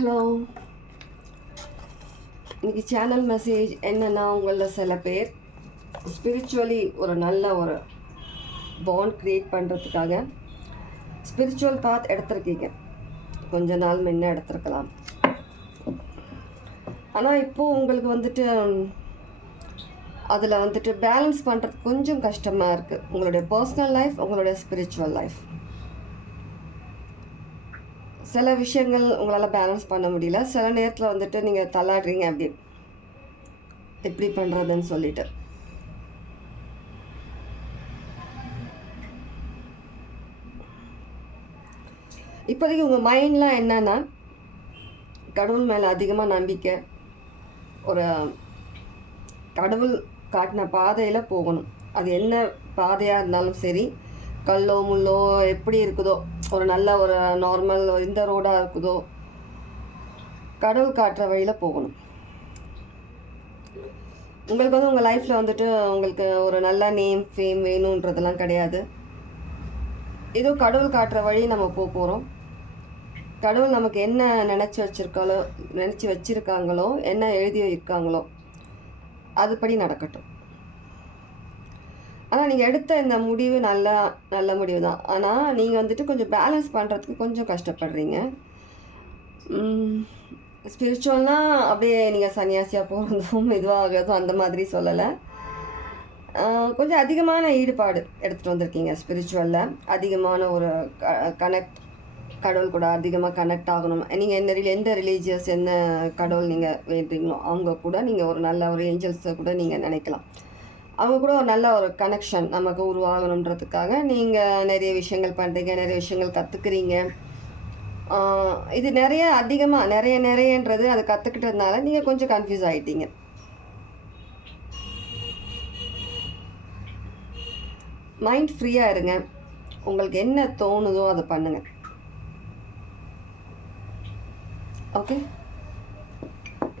Hello. இன்றைக்கி channel message என்னென்னா, உங்களில் சில பேர் ஸ்பிரிச்சுவலி ஒரு நல்ல ஒரு பாண்ட் க்ரியேட் பண்ணுறதுக்காக ஸ்பிரிச்சுவல் பாத் எடுத்திருக்கீங்க. கொஞ்ச நாள் முன்ன எடுத்திருக்கலாம். ஆனால் இப்போது உங்களுக்கு வந்துட்டு அதில் வந்துட்டு பேலன்ஸ் பண்ணுறது கொஞ்சம் கஷ்டமாக இருக்குது. உங்களுடைய பர்சனல் லைஃப், உங்களுடைய ஸ்பிரிச்சுவல் லைஃப், சில விஷயங்கள் உங்களால் பேலன்ஸ் பண்ண முடியல. சில நேரத்தில் வந்துட்டு நீங்கள் தள்ளாடுறீங்க. அப்படி எப்படி பண்ணுறதுன்னு சொல்லிட்டு இப்போதைக்கு உங்கள் மைண்ட்லாம் என்னன்னா, கடவுள் மேலே அதிகமாக நம்பிக்கை, ஒரு கடவுள் காட்டின பாதையில் போகணும். அது என்ன பாதையாக இருந்தாலும் சரி, கல்லோ முள்ளோ எப்படி இருக்குதோ, ஒரு நல்ல ஒரு நார்மல் இந்த ரோடாக இருக்குதோ, கடவுள் காட்டுற வழியில் போகணும். உங்களுக்கு வந்து உங்கள் லைஃப்பில் வந்துட்டு உங்களுக்கு ஒரு நல்ல நேம் ஃபேம் வேணுன்றதெல்லாம் கிடையாது. ஏதோ கடவுள் காட்டுற வழி நம்ம போகிறோம். கடவுள் நமக்கு என்ன நினச்சி வச்சுருக்காங்களோ, என்ன எழுதி இருக்காங்களோ அதுபடி நடக்கட்டும். ஆனால் நீங்கள் எடுத்த இந்த முடிவு நல்ல முடிவு தான். ஆனால் நீங்கள் வந்துட்டு கொஞ்சம் பேலன்ஸ் பண்ணுறதுக்கு கொஞ்சம் கஷ்டப்படுறீங்க. ஸ்பிரிச்சுவல்னால் அப்படியே நீங்கள் சன்னியாசியாக போகிறதும் இதுவாகிறதும் அந்த மாதிரி சொல்லலை. கொஞ்சம் அதிகமான ஈடுபாடு எடுத்துகிட்டு வந்திருக்கீங்க. ஸ்பிரிச்சுவலில் அதிகமான ஒரு கடவுள் கூட அதிகமாக கனெக்ட் ஆகணும். நீங்கள் எந்த ரிலீஜியஸ் என்ன கடவுள் நீங்கள் வேண்டுறீங்களோ அவங்க கூட நீங்கள் ஒரு நல்ல ஒரு ஏஞ்சல்ஸை கூட நீங்கள் நினைக்கலாம். அவங்க கூட ஒரு நல்ல ஒரு கனெக்ஷன் நமக்கு உருவாகணுன்றதுக்காக நீங்கள் நிறைய விஷயங்கள் பண்ணுறீங்க, நிறைய விஷயங்கள் கற்றுக்குறீங்க. இது நிறையன்றது அதை கற்றுக்கிட்டதுனால நீங்கள் கொஞ்சம் கன்ஃபியூஸ் ஆகிட்டீங்க. மைண்ட் ஃப்ரீயாக இருங்க. உங்களுக்கு என்ன தோணுதோ அதை பண்ணுங்கள். ஓகே.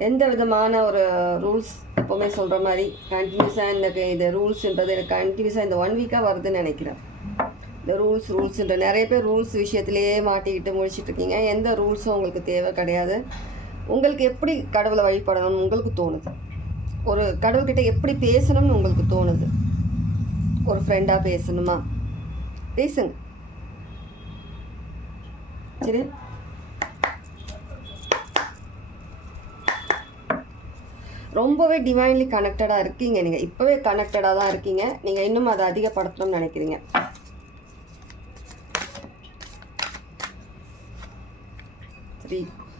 எந்த விதமான ஒரு ரூல்ஸ், எப்போவுமே சொல்கிற மாதிரி கண்டினியூஸாக எனக்கு இந்த ரூல்ஸுன்றது எனக்கு கண்டினியூஸாக இந்த 1 வீக்காக வருதுன்னு நினைக்கிறேன். இந்த ரூல்ஸுன்ற நிறைய பேர் ரூல்ஸ் விஷயத்துலேயே மாட்டிக்கிட்டு முடிச்சிட்ருக்கீங்க. எந்த ரூல்ஸும் உங்களுக்கு தேவை கிடையாது. உங்களுக்கு எப்படி கடவுளை வழிபடணும்னு உங்களுக்கு தோணுது, ஒரு கடவுள்கிட்ட எப்படி பேசணும்னு உங்களுக்கு தோணுது, ஒரு ஃப்ரெண்டாக பேசணுமா பேசுங்க. சரி, ரொம்பவே டிவைன்லி கனெக்டடாக இருக்கீங்க. நீங்கள் இப்போவே கனெக்டடாக தான் இருக்கீங்க. நீங்கள் இன்னும் அதை அதிகப்படுத்தணும்னு நினைக்கிறீங்க.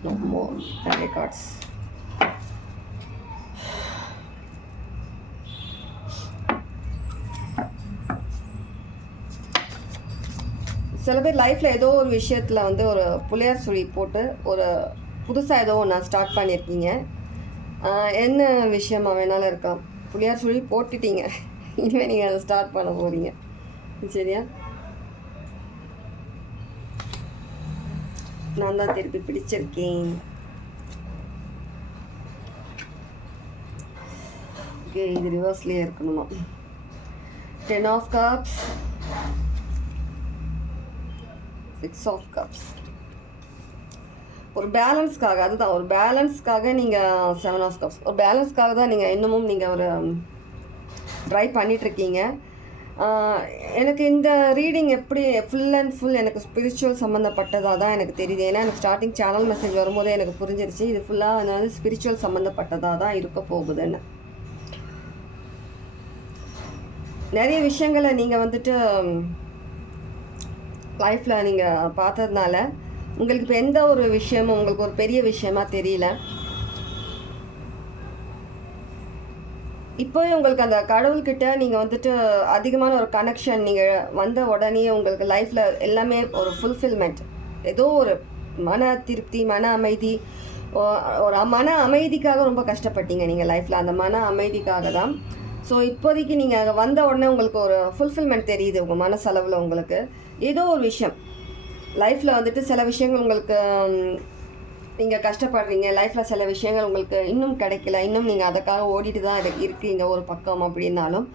No more cards. சில பேர் லைஃப்பில் ஏதோ ஒரு விஷயத்தில் வந்து ஒரு புளியார் சுழி போட்டு ஒரு புதுசாக ஏதோ ஒன்று ஸ்டார்ட் பண்ணியிருக்கீங்க. என்ன விஷயமா வேணாலும் இருக்கலாம். புளியார் சுழி போட்டுட்டீங்க, இனிமேல் நீங்கள் அதை ஸ்டார்ட் பண்ண போகிறீங்க. சரியா? நான் தான் திருப்பி பிடிச்சிருக்கேன். ஓகே, இது ரிவர்ஸ்லேயே இருக்கணுமா? 10 of cups, 6 of cups. ஒரு பேலன்ஸ்க்காக, அதுதான் ஒரு பேலன்ஸ்க்காக நீங்கள் 7 of cups, ஒரு பேலன்ஸ்க்காக தான் நீங்கள் இன்னமும் நீங்கள் ஒரு ட்ரை பண்ணிகிட்ருக்கீங்க. எனக்கு இந்த ரீடிங் எப்படி ஃபுல் அண்ட் ஃபுல் எனக்கு ஸ்பிரிச்சுவல் சம்மந்தப்பட்டதாக தான் எனக்கு தெரியுது. ஏன்னா எனக்கு ஸ்டார்டிங் சேனல் மெசேஜ் வரும்போதே எனக்கு புரிஞ்சிருச்சு இது ஃபுல்லாக அதாவது ஸ்பிரிச்சுவல் சம்மந்தப்பட்டதாக தான் இருக்க போகுதுன்னு. நிறைய விஷயங்களை நீங்கள் வந்துட்டு லைஃப்பில் நீங்கள் பார்த்ததுனால உங்களுக்கு இப்போ எந்த ஒரு விஷயமும் உங்களுக்கு ஒரு பெரிய விஷயமா தெரியல. இப்போவே உங்களுக்கு அந்த கடவுள்கிட்ட நீங்கள் வந்துட்டு அதிகமான ஒரு கனெக்ஷன், நீங்கள் வந்த உடனே உங்களுக்கு லைஃப்பில் எல்லாமே ஒரு ஃபுல்ஃபில்மெண்ட், ஏதோ ஒரு மன திருப்தி, மன அமைதி, ஒரு மன அமைதிக்காக ரொம்ப கஷ்டப்பட்டீங்க நீங்கள் லைஃப்பில். அந்த மன அமைதிக்காக தான். ஸோ இப்போதைக்கு நீங்கள் அங்கே வந்த உடனே உங்களுக்கு ஒரு ஃபுல்ஃபில்மெண்ட் தெரியுது. உங்கள் மனசளவில் உங்களுக்கு ஏதோ ஒரு விஷயம் லைஃப்பில் வந்துட்டு சில விஷயங்கள் உங்களுக்கு நீங்கள் கஷ்டப்படுறீங்க. லைஃப்பில் சில விஷயங்கள் உங்களுக்கு இன்னும் கிடைக்கல, இன்னும் நீங்கள் அதுக்காக ஓடிட்டு தான் இருக்கீங்க ஒரு பக்கம். அப்படின்னாலும்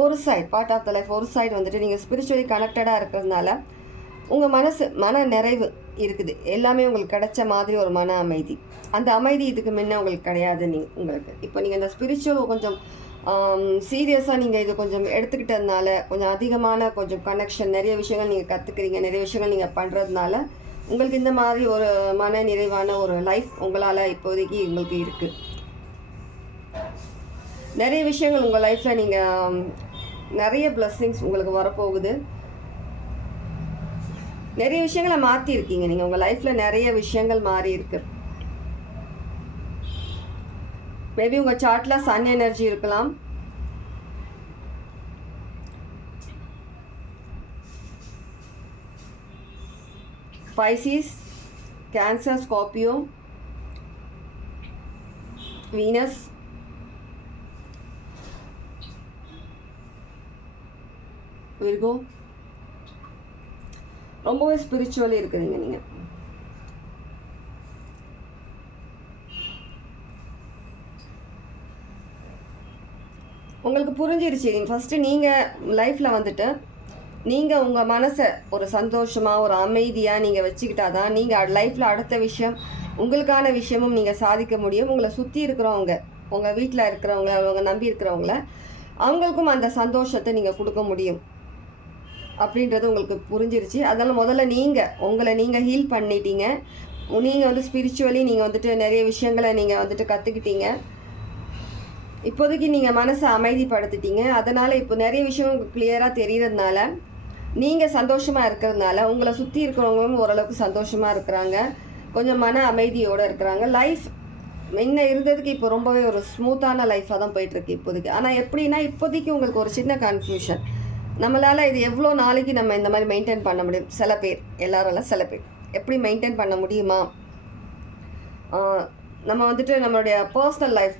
ஒரு side part of the life, ஒரு சைடு வந்துட்டு நீங்கள் ஸ்பிரிச்சுவலி கனெக்டடாக இருக்கிறதுனால உங்கள் மன நிறைவு இருக்குது, எல்லாமே உங்களுக்கு கிடைச்ச மாதிரி ஒரு மன அமைதி. அந்த அமைதி இதுக்கு முன்ன உங்களுக்கு கிடையாது. உங்களுக்கு இப்போ நீங்கள் இந்த ஸ்பிரிச்சுவல் கொஞ்சம் சீரியஸாக நீங்கள் இது கொஞ்சம் எடுத்துக்கிட்டதுனால கொஞ்சம் அதிகமான கொஞ்சம் கனெக்ஷன், நிறைய விஷயங்கள் நீங்கள் கற்றுக்குறீங்க, நிறைய விஷயங்கள் நீங்கள் பண்ணுறதுனால உங்களுக்கு இந்த மாதிரி ஒரு மன நிறைவான ஒரு லைஃப் உங்களால் இப்போதைக்கு உங்களுக்கு இருக்குது. நிறைய விஷயங்கள் உங்கள் லைஃப்பில் நீங்கள் நிறைய பிளஸ்ஸிங்ஸ் உங்களுக்கு வரப்போகுது. நிறைய விஷயங்களை மாற்றிருக்கீங்க நீங்கள், உங்கள் லைஃப்பில் நிறைய விஷயங்கள் மாறி இருக்கு. மேபி உங்கள் சார்ட்டில் சன் எனர்ஜி இருக்கலாம். Pisces, cancer, Scorpio, Venus, Virgo. ரொம்பவே ஸ்பிரிச்சுவலி இருக்கிறீங்க நீங்கள். உங்களுக்கு புரிஞ்சிருச்சு. ஃபஸ்ட்டு நீங்கள் லைஃப்பில் வந்துட்டு நீங்கள் உங்கள் மனசை ஒரு சந்தோஷமாக ஒரு அமைதியாக நீங்கள் வச்சுக்கிட்டா தான் நீங்கள் லைஃப்பில் அடுத்த விஷயம் உங்களுக்கான விஷயமும் நீங்கள் சாதிக்க முடியும். உங்களை சுற்றி இருக்கிறவங்க, உங்கள் வீட்டில் இருக்கிறவங்க, அவங்க நம்பி இருக்கிறவங்கள அவங்களுக்கும் அந்த சந்தோஷத்தை நீங்கள் கொடுக்க முடியும் அப்படின்றது உங்களுக்கு புரிஞ்சிருச்சு. அதனால் முதல்ல உங்களை நீங்கள் ஹீல் பண்ணிட்டீங்க. நீங்கள் வந்து ஸ்பிரிச்சுவலி நீங்கள் வந்துட்டு நிறைய விஷயங்களை நீங்கள் வந்துட்டு கற்றுக்கிட்டீங்க. இப்போதைக்கு நீங்கள் மனசை அமைதிப்படுத்திட்டீங்க. அதனால் இப்போ நிறைய விஷயம் உங்களுக்கு கிளியராக தெரிகிறதுனால நீங்கள் சந்தோஷமாக இருக்கிறதுனால உங்களை சுற்றி இருக்கிறவங்களும் ஓரளவுக்கு சந்தோஷமாக இருக்கிறாங்க, கொஞ்சம் மன அமைதியோடு இருக்கிறாங்க. லைஃப் முன்ன இருந்ததுக்கு இப்போ ரொம்பவே ஒரு ஸ்மூத்தான லைஃபாக தான் போயிட்டுருக்கு இப்போதைக்கு. ஆனால் எப்படின்னா இப்போதைக்கு உங்களுக்கு ஒரு சின்ன கன்ஃபியூஷன், நம்மளால் இது எவ்வளோ நாளைக்கு நம்ம இந்த மாதிரி மெயின்டைன் பண்ண முடியும்? சில பேர், எல்லாரெல்லாம் சில பேர் எப்படி மெயின்டைன் பண்ண முடியுமா? நம்ம வந்துட்டு நம்மளுடைய பர்சனல் லைஃப்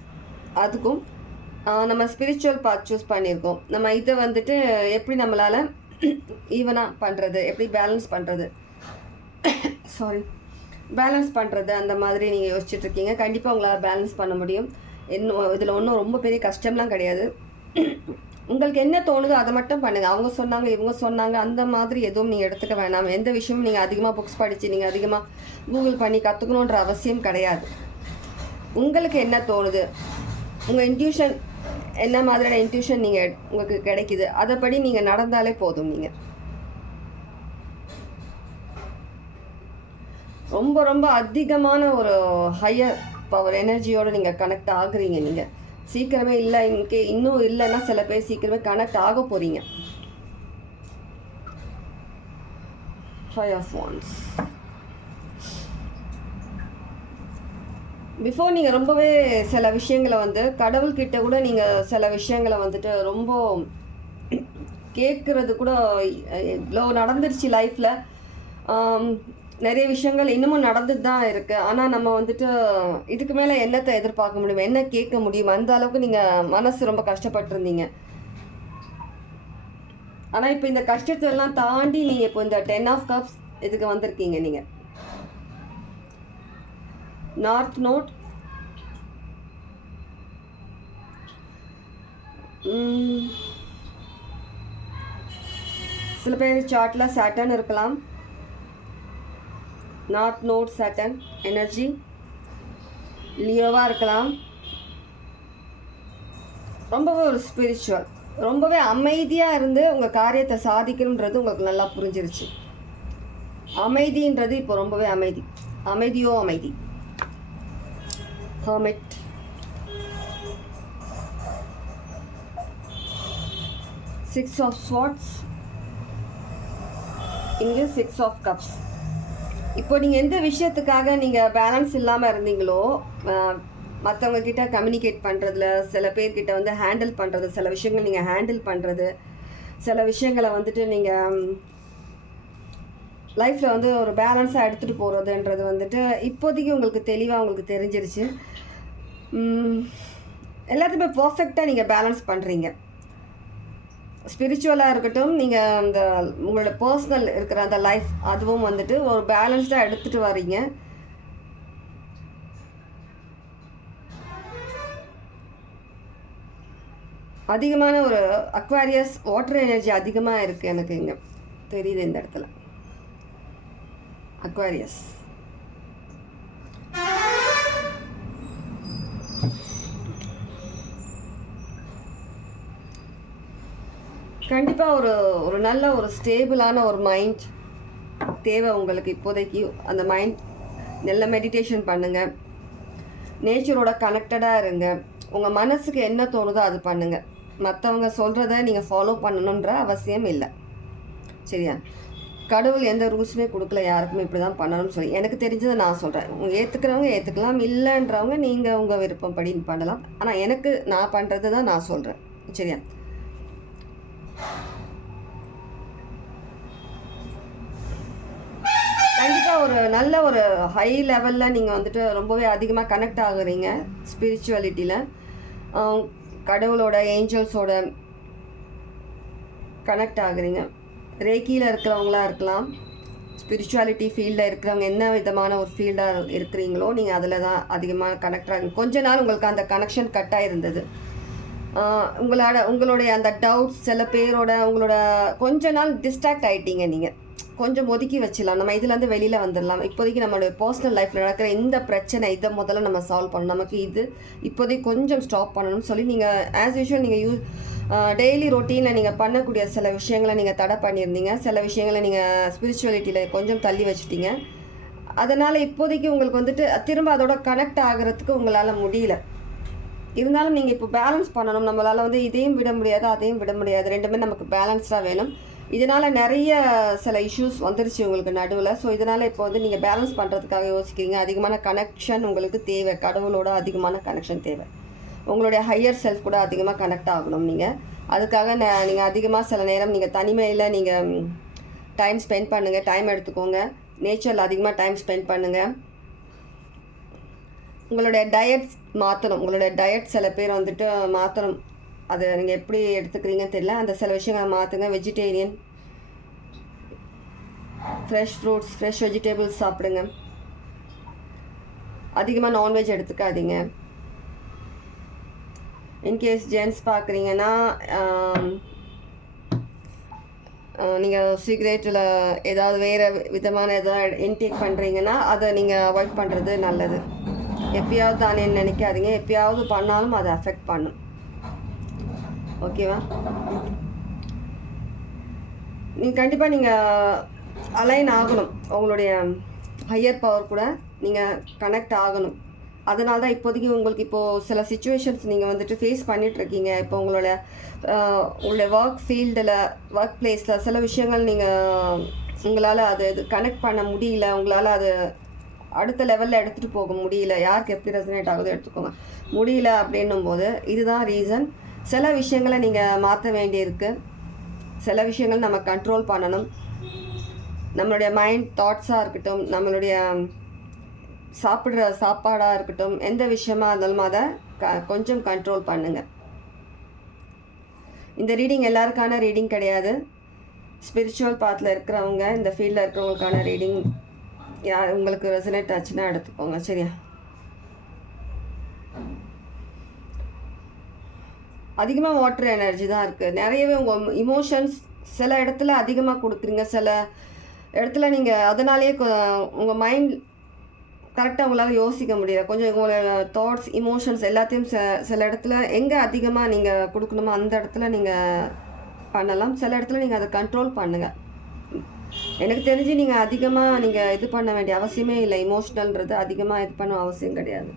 அதுக்கும் நம்ம ஸ்பிரிச்சுவல் பார்ட் சூஸ் பண்ணியிருக்கோம். நம்ம இதை வந்துட்டு எப்படி நம்மளால் ஈவனாக பண்ணுறது, எப்படி பேலன்ஸ் பண்ணுறது, பேலன்ஸ் பண்ணுறது, அந்த மாதிரி நீங்கள் யோசிச்சுட்ருக்கீங்க. கண்டிப்பாக உங்களால் பேலன்ஸ் பண்ண முடியும். இன்னும் இதில் ஒன்றும் ரொம்ப பெரிய கஷ்டம்லாம் கிடையாது. உங்களுக்கு என்ன தோணுதோ அதை மட்டும் பண்ணுங்கள். அவங்க சொன்னாங்க, இவங்க சொன்னாங்க, அந்த மாதிரி எதுவும் நீங்கள் எடுத்துக்க வேணாம். எந்த விஷயமும் நீங்கள் அதிகமாக புக்ஸ் படித்து நீங்கள் அதிகமாக கூகுள் பண்ணி கற்றுக்கணுன்ற அவசியம் கிடையாது. உங்களுக்கு என்ன தோணுது, உங்கள் இன்ட்யூஷன் என்ன மாதிரியான இன்ட்யூஷன் உங்களுக்கு கிடைக்குது, அதைப்படி நீங்கள் நடந்தாலே போதும். நீங்கள் ரொம்ப ரொம்ப அதிகமான ஒரு ஹையர் பவர் எனர்ஜியோடு நீங்கள் கனெக்ட் ஆகுறீங்க. நீங்கள் சீக்கிரமே இல்லை, இன்னும் இல்லைன்னா சில பேர் சீக்கிரமே கனெக்ட் ஆக போகிறீங்க. 5 of Wands. பிஃபோர் நீங்கள் ரொம்பவே சில விஷயங்களை வந்து கடவுள்கிட்ட கூட நீங்கள் சில விஷயங்களை வந்துட்டு ரொம்ப கேட்குறது கூட இவ்வளோ நடந்துருச்சு லைஃப்பில். நிறைய விஷயங்கள் இன்னமும் நடந்துட்டு தான் இருக்குது. ஆனால் நம்ம வந்துட்டு இதுக்கு மேலே என்னத்தை எதிர்பார்க்க முடியும், என்ன கேட்க முடியும், அந்த அளவுக்கு நீங்கள் மனசு ரொம்ப கஷ்டப்பட்டுருந்தீங்க. ஆனால் இப்போ இந்த கஷ்டத்தெல்லாம் தாண்டி நீங்கள் இப்போ இந்த 10 of Cups இதுக்கு வந்திருக்கீங்க. நீங்கள் நார்த் நோட், சில பேர் சார்ட்டில் சாட்டர்ன் இருக்கலாம். நார்த் நோட் சாட்டர்ன் எனர்ஜி லியோவாக இருக்கலாம். ரொம்பவே ஒரு ஸ்பிரிச்சுவல், ரொம்பவே அமைதியாக இருந்து உங்கள் காரியத்தை சாதிக்கணுன்றது உங்களுக்கு நல்லா புரிஞ்சிருச்சு. அமைதின்றது இப்போ ரொம்பவே அமைதியோ அமைதி. ஹெர்மிட், Six of Swords, இங்கே 6 of Cups. இப்போ நீங்கள் எந்த விஷயத்துக்காக நீங்கள் பேலன்ஸ் இல்லாமல் இருந்தீங்களோ, மற்றவங்க கிட்ட கம்யூனிகேட் பண்ணுறதுல, சில பேர்கிட்ட வந்து ஹேண்டில் பண்ணுறது, சில விஷயங்கள் நீங்கள் ஹேண்டில் பண்ணுறது, சில விஷயங்களை வந்துட்டு நீங்கள் லைஃப்பில் வந்து ஒரு பேலன்ஸாக எடுத்துகிட்டு போகிறதுன்றது வந்துட்டு இப்போதைக்கு உங்களுக்கு தெளிவாக உங்களுக்கு தெரிஞ்சிருச்சு. எல்லாத்தையுமே பர்ஃபெக்டாக நீங்கள் பேலன்ஸ் பண்ணுறீங்க. ஸ்பிரிச்சுவலாக இருக்கட்டும், நீங்கள் அந்த உங்களோட பர்சனல் இருக்கிற அந்த லைஃப், அதுவும் வந்துட்டு ஒரு பேலன்ஸ்டாக எடுத்துகிட்டு வரீங்க. அதிகமான ஒரு அக்வாரியஸ் வாட்டர் எனர்ஜி அதிகமாக இருக்குது எனக்கு இங்கே தெரியுது இந்த இடத்துல. அக்வாரியஸ். கண்டிப்பாக ஒரு நல்ல ஒரு ஸ்டேபிளான ஒரு மைண்ட் தேவை உங்களுக்கு இப்போதைக்கு. அந்த மைண்ட் நல்ல மெடிடேஷன் பண்ணுங்கள், நேச்சரோட கனெக்டடாக இருங்க, உங்கள் மனசுக்கு என்ன தோணுதோ அது பண்ணுங்கள். மற்றவங்க சொல்கிறத நீங்கள் ஃபாலோ பண்ணணுன்ற அவசியம் இல்லை, சரியா? கடவுள் எந்த ரூல்ஸுமே கொடுக்கல யாருக்குமே இப்படி தான் பண்ணணும்னு சொல்லி. எனக்கு தெரிஞ்சதை நான் சொல்கிறேன். ஏற்றுக்கிறவங்க ஏற்றுக்கலாம், இல்லைன்றவங்க நீங்கள் உங்கள் விருப்பப்படி பண்ணலாம். ஆனால் எனக்கு நான் பண்ணுறது தான் நான் சொல்கிறேன், சரியா? கண்டிப்பாக ஒரு நல்ல ஒரு ஹை லெவலில் நீங்கள் வந்துட்டு ரொம்பவே அதிகமாக கனெக்ட் ஆகுறீங்க ஸ்பிரிச்சுவலிட்டியில். கடவுளோட ஏஞ்சல்ஸோட கனெக்ட் ஆகுறீங்க. ரேக்கியில் இருக்கிறவங்களா இருக்கலாம், ஸ்பிரிச்சுவாலிட்டி ஃபீல்டில் இருக்கிறவங்க என்ன விதமான ஒரு ஃபீல்டாக இருக்கிறீங்களோ நீங்கள் அதில் தான் அதிகமாக கனெக்ட் ஆகுங்க. கொஞ்ச நாள் உங்களுக்கு அந்த கனெக்ஷன் கட்டாக இருந்தது. உங்களுடைய அந்த டவுட்ஸ் சில பேரோட உங்களோட கொஞ்ச நாள் டிஸ்ட்ராக்ட் ஆகிட்டீங்க. நீங்கள் கொஞ்சம் ஒதுக்கி வச்சிடலாம், நம்ம இதுலேருந்து வெளியில் வந்துடலாம். இப்போதைக்கு நம்மளுடைய பர்சனல் லைஃப்பில் நடக்கிற இந்த பிரச்சனை இதை முதல்ல நம்ம சால்வ் பண்ணணும், நமக்கு இது இப்போதைக்கு கொஞ்சம் ஸ்டாப் பண்ணணும்னு சொல்லி நீங்கள் ஆஸ் யூஷுவல் நீங்கள் டெய்லி ரொட்டீனில் நீங்கள் பண்ணக்கூடிய சில விஷயங்களை நீங்கள் தடை பண்ணியிருந்தீங்க. சில விஷயங்களை நீங்கள் ஸ்பிரிச்சுவலிட்டியில் கொஞ்சம் தள்ளி வச்சுட்டீங்க. அதனால் இப்போதைக்கு உங்களுக்கு வந்துட்டு திரும்ப அதோட கனெக்ட் ஆகிறதுக்கு உங்களால் முடியல. இருந்தாலும் நீங்கள் இப்போ பேலன்ஸ் பண்ணணும். நம்மளால் வந்து இதையும் விட முடியாது, அதையும் விட முடியாது, ரெண்டுமே நமக்கு பேலன்ஸாக வேணும். இதனால் நிறைய சில இஷ்யூஸ் வந்துருச்சு உங்களுக்கு நடுவில். ஸோ இதனால் இப்போ வந்து நீங்கள் பேலன்ஸ் பண்ணுறதுக்காக யோசிக்கிறீங்க. அதிகமான கனெக்ஷன் உங்களுக்கு தேவை, கடவுளோட அதிகமான கனெக்ஷன் தேவை. உங்களுடைய ஹையர் செல்ஃப் கூட அதிகமாக கனெக்ட் ஆகணும். நீங்கள் அதுக்காக நீங்கள் அதிகமாக சில நேரம் நீங்கள் தனிமையில் நீங்கள் டைம் ஸ்பெண்ட் பண்ணுங்கள், டைம் எடுத்துக்கோங்க. நேச்சரில் அதிகமாக டைம் ஸ்பெண்ட் பண்ணுங்கள். உங்களுடைய டயட்ஸ் மாற்றணும். உங்களுடைய டயட் சில பேர் வந்துட்டு மாற்றணும். அதை நீங்கள் எப்படி எடுத்துக்கிறீங்கன்னு தெரியல. அந்த சில விஷயங்களை மாற்றுங்க. Vegetarian, fresh fruits, fresh vegetables சாப்பிடுங்க. அதிகமாக நான்வெஜ் எடுத்துக்காதீங்க. இன்கேஸ் ஜென்ஸ் பார்க்குறீங்கன்னா நீங்கள் சிகரெட்டில் ஏதாவது வேறு விதமான எதாவது இன்டேக் பண்ணுறீங்கன்னா அதை நீங்கள் அவாய்ட் பண்ணுறது நல்லது. எப்பயாவது தானே நினைக்காதீங்க, எப்பயாவது பண்ணாலும் அதை அஃபெக்ட் பண்ணும், ஓகேவா? நீங்கள் கண்டிப்பாக நீங்கள் அலைன் ஆகணும், உங்களுடைய ஹையர் பவர் கூட நீங்கள் கனெக்ட் ஆகணும். அதனால தான் இப்போதைக்கு உங்களுக்கு இப்போது சில சுச்சுவேஷன்ஸ் நீங்கள் வந்துட்டு ஃபேஸ் பண்ணிகிட்ருக்கீங்க. இப்போ உங்களுடைய ஒர்க் ஃபீல்டில், ஒர்க் பிளேஸில் சில விஷயங்கள் உங்களால் அது கனெக்ட் பண்ண முடியல, உங்களால் அது அடுத்த லெவலில் எடுத்துகிட்டு போக முடியல. யாருக்கு எப்படி ரெசனேட் ஆகுதோ எடுத்துக்கோங்க. முடியல அப்படின்னும் போது இதுதான் ரீசன். சில விஷயங்களை நீங்கள் மாற்ற வேண்டியிருக்கு, சில விஷயங்கள் நம்ம கண்ட்ரோல் பண்ணணும். நம்மளுடைய மைண்ட் தாட்ஸாக இருக்கட்டும், நம்மளுடைய சாப்பிட்ற சாப்பாடாக இருக்கட்டும், எந்த விஷயமா இருந்தாலும் அதை கொஞ்சம் கண்ட்ரோல் பண்ணுங்கள். இந்த ரீடிங் எல்லாருக்கான ரீடிங் கிடையாது. ஸ்பிரிச்சுவல் பாத்தில் இருக்கிறவங்க, இந்த ஃபீல்டில் இருக்கிறவங்களுக்கான ரீடிங். யார் உங்களுக்கு ரெசனேட் ஆச்சுன்னா எடுத்துக்கோங்க, சரியா? அதிகமாக வாட்டர் எனர்ஜி தான் இருக்குது. நிறையவே உங்கள் இமோஷன்ஸ் சில இடத்துல அதிகமாக கொடுக்குறீங்க, சில இடத்துல நீங்கள் அதனாலேயே உங்கள் மைண்ட் கரெக்டாக உங்களால் யோசிக்க முடியல. கொஞ்சம் உங்களோட தாட்ஸ், இமோஷன்ஸ் எல்லாத்தையும் சில இடத்துல எங்கே அதிகமாக நீங்கள் கொடுக்கணுமோ அந்த இடத்துல நீங்கள் பண்ணலாம். சில இடத்துல நீங்கள் அதை கண்ட்ரோல் பண்ணுங்கள். எனக்கு தெரிஞ்சு நீங்கள் அதிகமாக நீங்கள் இது பண்ண வேண்டிய அவசியமே இல்லை. இமோஷ்னல்ன்றது அதிகமாக இது பண்ண அவசியம் கிடையாது.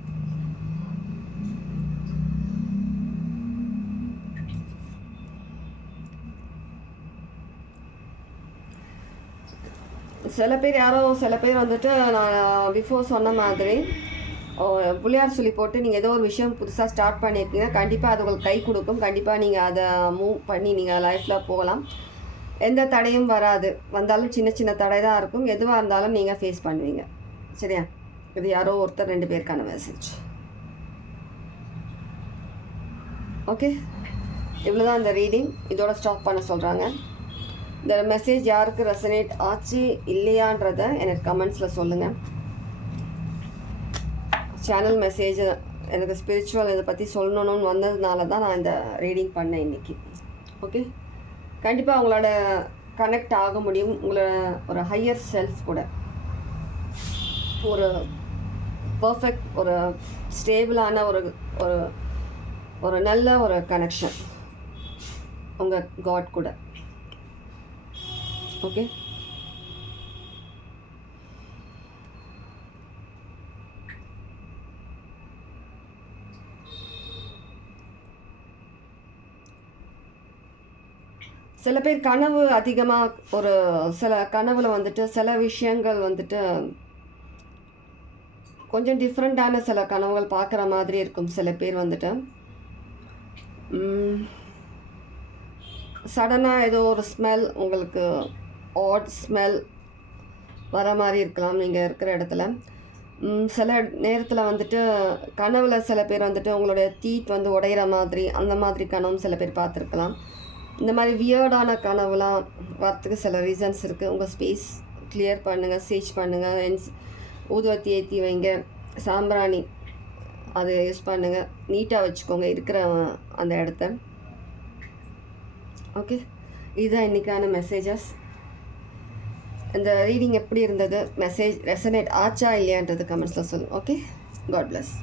சில பேர் வந்துட்டு நான் பிஃபோர் சொன்ன மாதிரி புள்ளியார் சொல்லி போட்டு நீங்கள் ஏதோ ஒரு விஷயம் புதுசாக ஸ்டார்ட் பண்ணியிருக்கீங்க. கண்டிப்பாக அது உங்களுக்கு கை கொடுக்கும். கண்டிப்பாக நீங்கள் அதை மூவ் பண்ணி நீங்கள் லைஃப்பில் போகலாம். எந்த தடையும் வராது. வந்தாலும் சின்ன சின்ன தடை தான் இருக்கும். எதுவாக இருந்தாலும் நீங்கள் ஃபேஸ் பண்ணுவீங்க, சரியா? இது யாரோ ஒருத்தர் 2 பேருக்கான மெசேஜ். ஓகே, இவ்வளோ தான் இந்த ரீடிங். இதோட ஸ்டாப் பண்ண சொல்கிறாங்க. இந்த மெசேஜ் யாருக்கு ரெசனேட் ஆச்சு இல்லையான்றத எனக்கு கமெண்ட்ஸில் சொல்லுங்கள். சேனல் மெசேஜ் எனக்கு ஸ்பிரிச்சுவல் இதை பற்றி சொல்லணும்னு வந்ததுனால தான் நான் இந்த ரீடிங் பண்ணேன் இன்றைக்கி. ஓகே, கண்டிப்பாக உங்களோட கனெக்ட் ஆக முடியும், உங்களோட ஒரு ஹையர் செல்ஃப் கூட. ஒரு பர்ஃபெக்ட் ஒரு ஸ்டேபிளான ஒரு ஒரு ஒரு நல்ல ஒரு கனெக்ஷன் உங்கள் காட் கூட. ஓகே, சில பேர் கனவு அதிகமாக ஒரு சில கனவுல வந்துட்டு சில விஷயங்கள் வந்துட்டு கொஞ்சம் டிஃப்ரெண்ட்டான சில கனவுகள் பார்க்குற மாதிரி இருக்கும். சில பேர் வந்துட்டு சடனாக ஏதோ ஒரு ஸ்மெல் உங்களுக்கு ஆட் ஸ்மெல் வர மாதிரி இருக்கலாம் நீங்கள் இருக்கிற இடத்துல. சில நேரத்தில் வந்துட்டு கனவுல சில பேர் வந்துட்டு உங்களுடைய டீத் வந்து உடையிற மாதிரி அந்த மாதிரி கனவும் சில பேர் பார்த்துருக்கலாம். இந்த மாதிரி வியர்டான கனவுலாம் வரத்துக்கு சில ரீசன்ஸ் இருக்குது. உங்கள் ஸ்பேஸ் கிளியர் பண்ணுங்கள், சேஜ் பண்ணுங்கள், ஊதுவத்தி ஏற்றி வைங்க, சாம்பிராணி அதை யூஸ் பண்ணுங்கள், நீட்டாக வச்சுக்கோங்க இருக்கிற அந்த இடத்த. ஓகே, இதுதான் இன்றைக்கான மெசேஜஸ். இந்த ரீடிங் எப்படி இருந்தது, மெசேஜ் ரெசனேட் ஆச்சா இல்லையான்றது கமெண்ட்ஸில் சொல்லுங்கள். Okay, God plus.